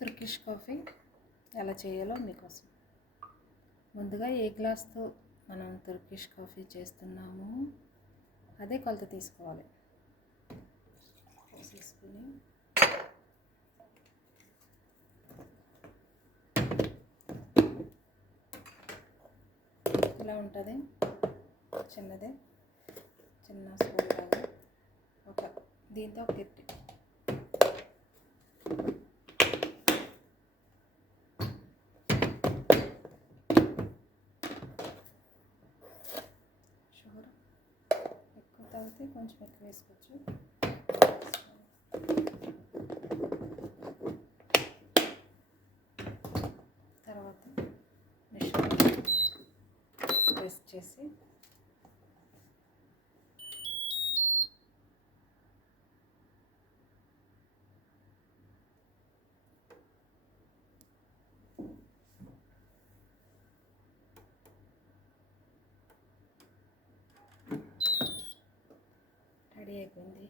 తుర్కిష్ coffee ఎలా చేయాలో మీకోసం. ముందుగా ఏ గ్లాస్తో మనం తుర్కిష్ కాఫీ చేస్తున్నామో అదే కొలత తీసుకోవాలి. తీసుకుని ఇలా ఉంటుంది. చిన్నదే. చిన్న స్పూన్ ఒక దీంతో ఒక ఎక్కువ కొంచెం ఎక్కువ వేసుకోవచ్చు. తర్వాత మిషన్ పేస్ట్ చేసి రెడీ అయిపోయింది.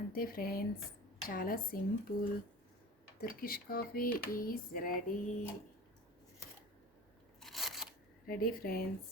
అంతే ఫ్రెండ్స్ చాలా simple. Turkish coffee is ready. Ready friends.